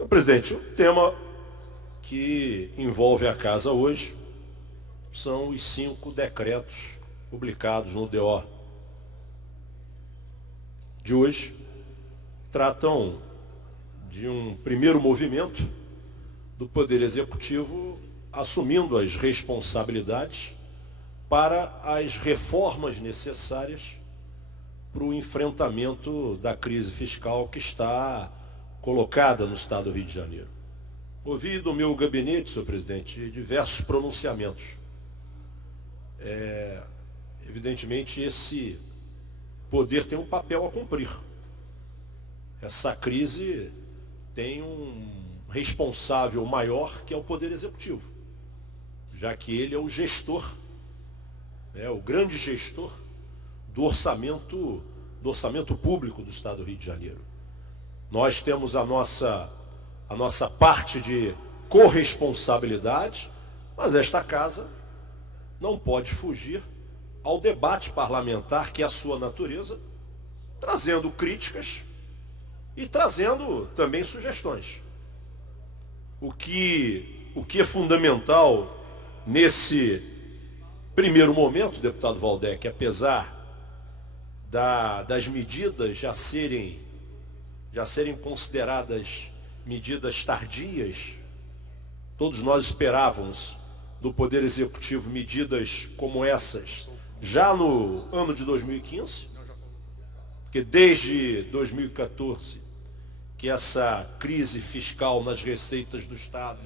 Senhor presidente, o tema que envolve a casa hoje são os 5 decretos publicados no DO de hoje. Tratam de um primeiro movimento do Poder Executivo assumindo as responsabilidades para as reformas necessárias para o enfrentamento da crise fiscal que está colocada no Estado do Rio de Janeiro. Ouvi do meu gabinete, senhor presidente, diversos pronunciamentos. Evidentemente, esse poder tem um papel a cumprir. Essa crise tem um responsável maior, que é o Poder Executivo, já que ele é o gestor, o grande gestor do orçamento público do Estado do Rio de Janeiro. Nós temos a nossa parte de corresponsabilidade, mas esta casa não pode fugir ao debate parlamentar, que é a sua natureza, trazendo críticas e trazendo também sugestões. O que é fundamental nesse primeiro momento, deputado Waldeck, apesar das medidas já serem consideradas medidas tardias, todos nós esperávamos do Poder Executivo medidas como essas já no ano de 2015, porque desde 2014 que essa crise fiscal nas receitas do Estado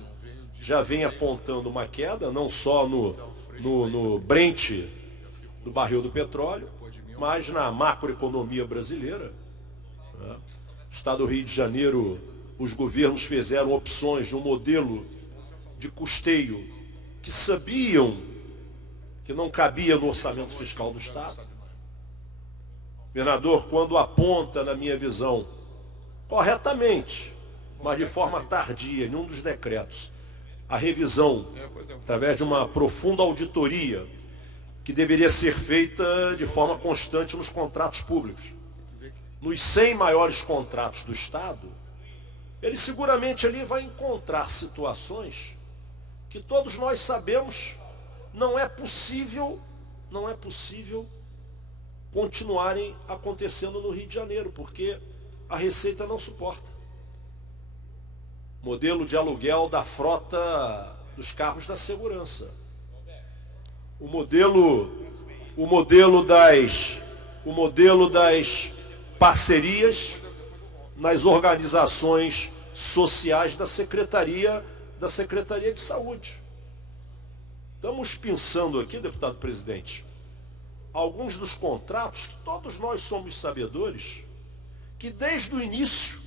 já vem apontando uma queda, não só no Brent do barril do petróleo, mas na macroeconomia brasileira. No Estado do Rio de Janeiro, os governos fizeram opções de um modelo de custeio que sabiam que não cabia no orçamento fiscal do Estado. Governador, quando aponta, na minha visão, corretamente, mas de forma tardia, em um dos decretos, a revisão, através de uma profunda auditoria, que deveria ser feita de forma constante nos contratos públicos. Nos 100 maiores contratos do Estado, ele seguramente ali vai encontrar situações que todos nós sabemos não é possível continuarem acontecendo no Rio de Janeiro, porque a Receita não suporta. Modelo de aluguel da frota dos carros da segurança. O modelo das parcerias nas organizações sociais da Secretaria de Saúde. Estamos pensando aqui, deputado presidente, alguns dos contratos que todos nós somos sabedores que desde o início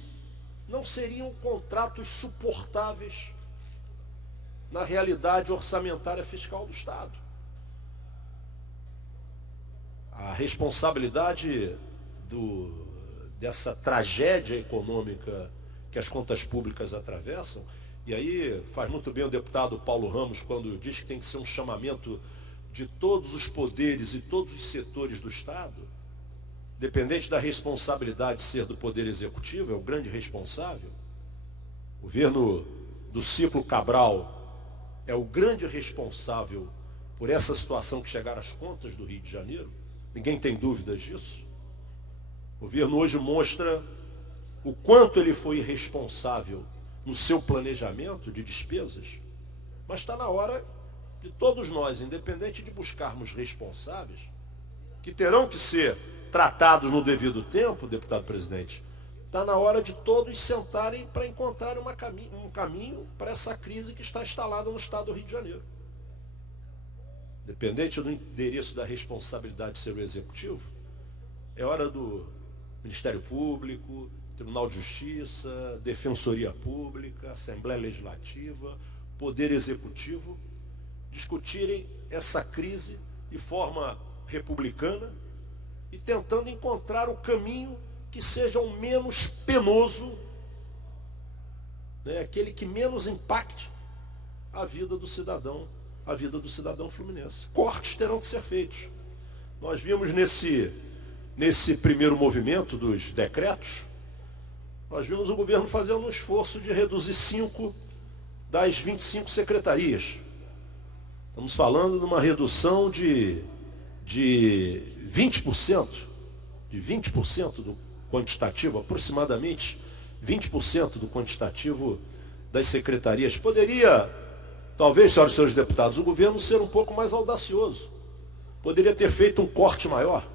não seriam contratos suportáveis na realidade orçamentária fiscal do Estado. A responsabilidade dessa tragédia econômica que as contas públicas atravessam, e aí faz muito bem o deputado Paulo Ramos quando diz que tem que ser um chamamento de todos os poderes e todos os setores do Estado, independente da responsabilidade ser do Poder Executivo, é o grande responsável. O governo do Ciclo Cabral é o grande responsável por essa situação que chegaram às contas do Rio de Janeiro. Ninguém tem dúvidas disso. O governo hoje mostra o quanto ele foi irresponsável no seu planejamento de despesas, mas está na hora de todos nós, independente de buscarmos responsáveis, que terão que ser tratados no devido tempo, deputado presidente, está na hora de todos sentarem para encontrar um caminho para essa crise que está instalada no Estado do Rio de Janeiro. Independente do endereço da responsabilidade ser o Executivo, é hora do Ministério Público, Tribunal de Justiça, Defensoria Pública, Assembleia Legislativa, Poder Executivo, discutirem essa crise de forma republicana e tentando encontrar o caminho que seja o menos penoso, aquele que menos impacte a vida do cidadão fluminense. Cortes terão que ser feitos. Nós vimos nesse primeiro movimento dos decretos Nós vimos o governo fazendo um esforço de reduzir 5 das 25 secretarias. Estamos falando de uma redução de 20%, de 20% do quantitativo, aproximadamente 20% do quantitativo das secretarias. Poderia, talvez, senhoras e senhores deputados, o governo ser um pouco mais audacioso. Poderia ter feito um corte maior.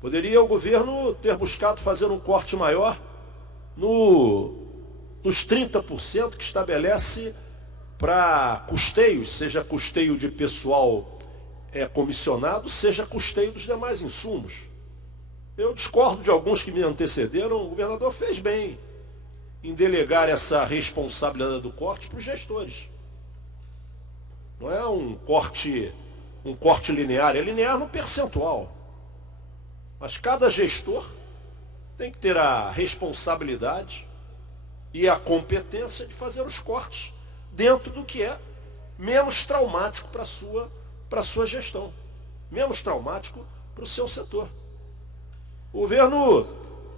Poderia o governo ter buscado fazer um corte maior nos 30% que estabelece para custeios, seja custeio de pessoal comissionado, seja custeio dos demais insumos. Eu discordo de alguns que me antecederam. O governador fez bem em delegar essa responsabilidade do corte para os gestores. Não é um corte linear, é linear no percentual. Mas cada gestor tem que ter a responsabilidade e a competência de fazer os cortes dentro do que é menos traumático para a sua gestão, menos traumático para o seu setor. O governo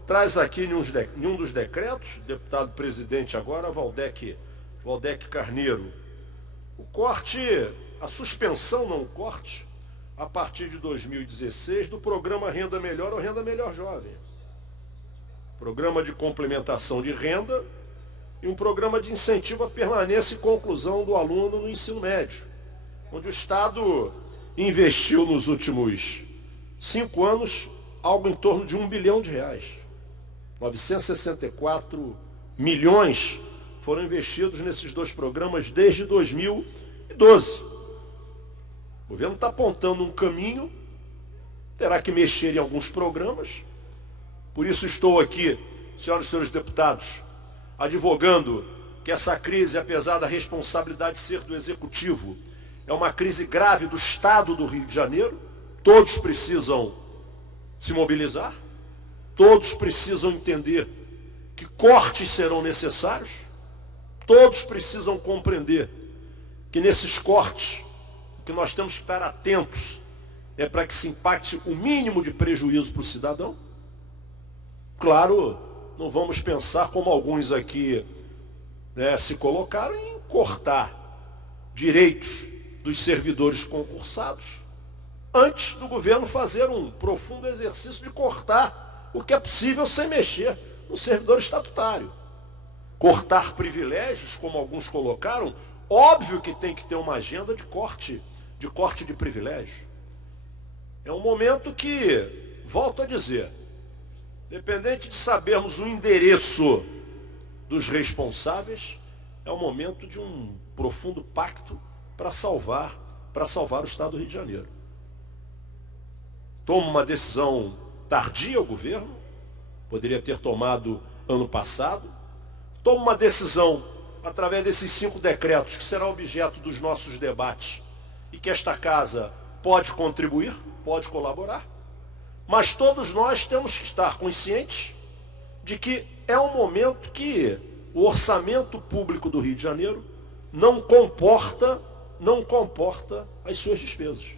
traz aqui em um dos decretos, deputado presidente agora, Valdec Carneiro, o corte, a suspensão, não o corte, a partir de 2016, do programa Renda Melhor ou Renda Melhor Jovem. Programa de complementação de renda e um programa de incentivo à permanência e conclusão do aluno no ensino médio, onde o Estado investiu nos últimos 5 anos algo em torno de R$1 bilhão. 964 milhões foram investidos nesses 2 programas desde 2012. O governo está apontando um caminho, terá que mexer em alguns programas. Por isso estou aqui, senhoras e senhores deputados, advogando que essa crise, apesar da responsabilidade ser do Executivo, é uma crise grave do Estado do Rio de Janeiro. Todos precisam se mobilizar, todos precisam entender que cortes serão necessários, todos precisam compreender que nesses cortes, o que nós temos que estar atentos é para que se impacte o mínimo de prejuízo para o cidadão. Claro, não vamos pensar como alguns aqui se colocaram em cortar direitos dos servidores concursados, antes do governo fazer um profundo exercício de cortar o que é possível sem mexer no servidor estatutário. Cortar privilégios, como alguns colocaram, óbvio que tem que ter uma agenda de corte de privilégio. É um momento que, volto a dizer, independente de sabermos o endereço dos responsáveis, é o momento de um profundo pacto para salvar o Estado do Rio de Janeiro. Toma uma decisão tardia o governo, poderia ter tomado ano passado. Toma uma decisão através desses 5 decretos que será objeto dos nossos debates e que esta casa pode contribuir, pode colaborar. Mas todos nós temos que estar conscientes de que é um momento que o orçamento público do Rio de Janeiro não comporta as suas despesas.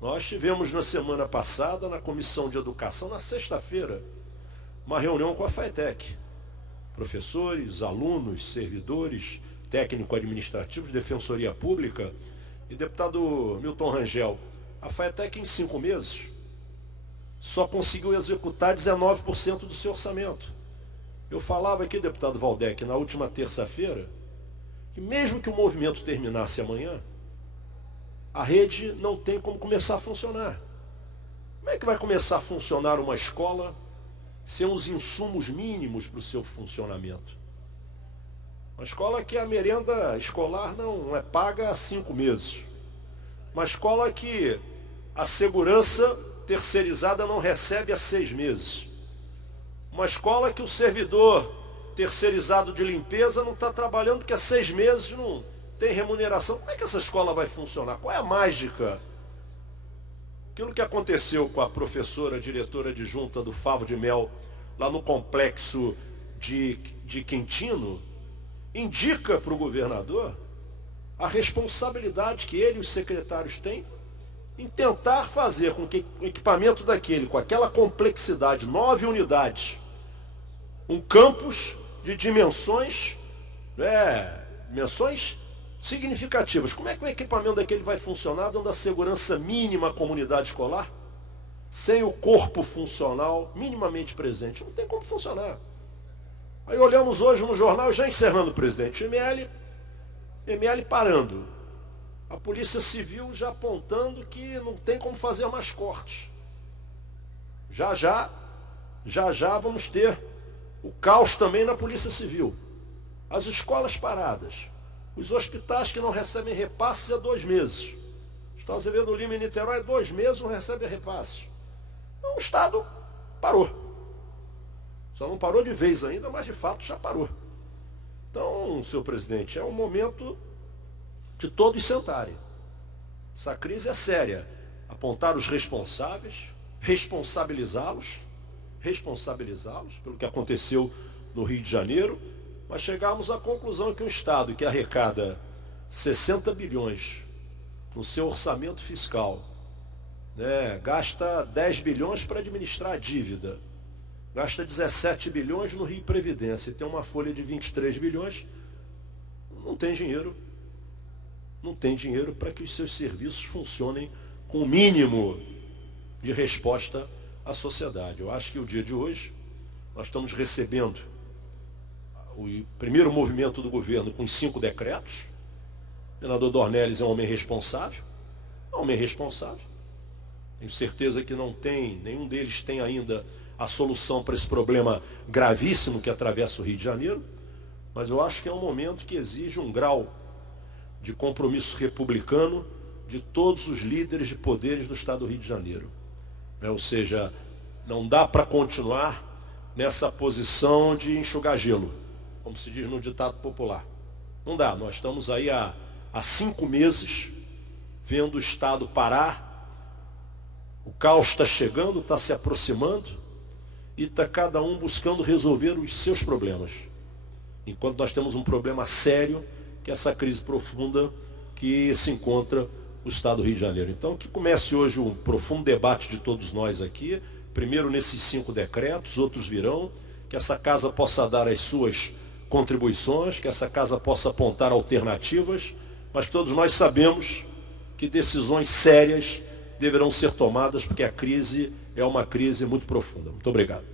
Nós tivemos na semana passada, na Comissão de Educação, na sexta-feira, uma reunião com a FATEC. Professores, alunos, servidores, técnico-administrativos, Defensoria Pública e deputado Milton Rangel. A FATEC, em 5 meses, só conseguiu executar 19% do seu orçamento. Eu falava aqui, deputado Valdec, na última terça-feira, que mesmo que o movimento terminasse amanhã, a rede não tem como começar a funcionar. Como é que vai começar a funcionar uma escola sem os insumos mínimos para o seu funcionamento? Uma escola que a merenda escolar não é paga há 5 meses. Uma escola que a segurança terceirizada não recebe há 6 meses. Uma escola que o servidor terceirizado de limpeza não está trabalhando porque há 6 meses não tem remuneração. Como é que essa escola vai funcionar? Qual é a mágica? Aquilo que aconteceu com a professora, diretora adjunta do Favo de Mel, lá no complexo de Quintino, indica para o governador a responsabilidade que ele e os secretários têm em tentar fazer com que o equipamento daquele, com aquela complexidade, 9 unidades, um campus de dimensões significativas. Como é que o equipamento daquele vai funcionar, dando a segurança mínima à comunidade escolar, sem o corpo funcional minimamente presente? Não tem como funcionar. Aí olhamos hoje no jornal, já encerrando, presidente, ML parando. A Polícia Civil já apontando que não tem como fazer mais cortes. Já já vamos ter o caos também na Polícia Civil. As escolas paradas. Os hospitais que não recebem repasses há 2 meses. Hospital Azevedo Lima em Niterói, 2 meses não recebe repasses. Então o Estado parou. Só não parou de vez ainda, mas de fato já parou. Então, senhor presidente, é um momento de todos sentarem. Essa crise é séria. Apontar os responsáveis, responsabilizá-los pelo que aconteceu no Rio de Janeiro, mas chegarmos à conclusão que um Estado que arrecada 60 bilhões no seu orçamento fiscal, gasta 10 bilhões para administrar a dívida, gasta 17 bilhões no Rio Previdência e tem uma folha de 23 bilhões, não tem dinheiro para que os seus serviços funcionem com o mínimo de resposta à sociedade. Eu acho que o dia de hoje, nós estamos recebendo o primeiro movimento do governo com os 5 decretos. O senador Dornelles é um homem responsável. Tenho certeza que nenhum deles tem ainda a solução para esse problema gravíssimo que atravessa o Rio de Janeiro, mas eu acho que é um momento que exige um grau de compromisso republicano de todos os líderes de poderes do Estado do Rio de Janeiro. Ou seja, não dá para continuar nessa posição de enxugar gelo, como se diz no ditado popular. Não dá, nós estamos aí há 5 meses vendo o Estado parar, o caos está chegando, está se aproximando, e está cada um buscando resolver os seus problemas. Enquanto nós temos um problema sério, que é essa crise profunda que se encontra o Estado do Rio de Janeiro. Então, que comece hoje um profundo debate de todos nós aqui, primeiro nesses 5 decretos, outros virão, que essa casa possa dar as suas contribuições, que essa casa possa apontar alternativas, mas que todos nós sabemos que decisões sérias deverão ser tomadas, porque a crise é uma crise muito profunda. Muito obrigado.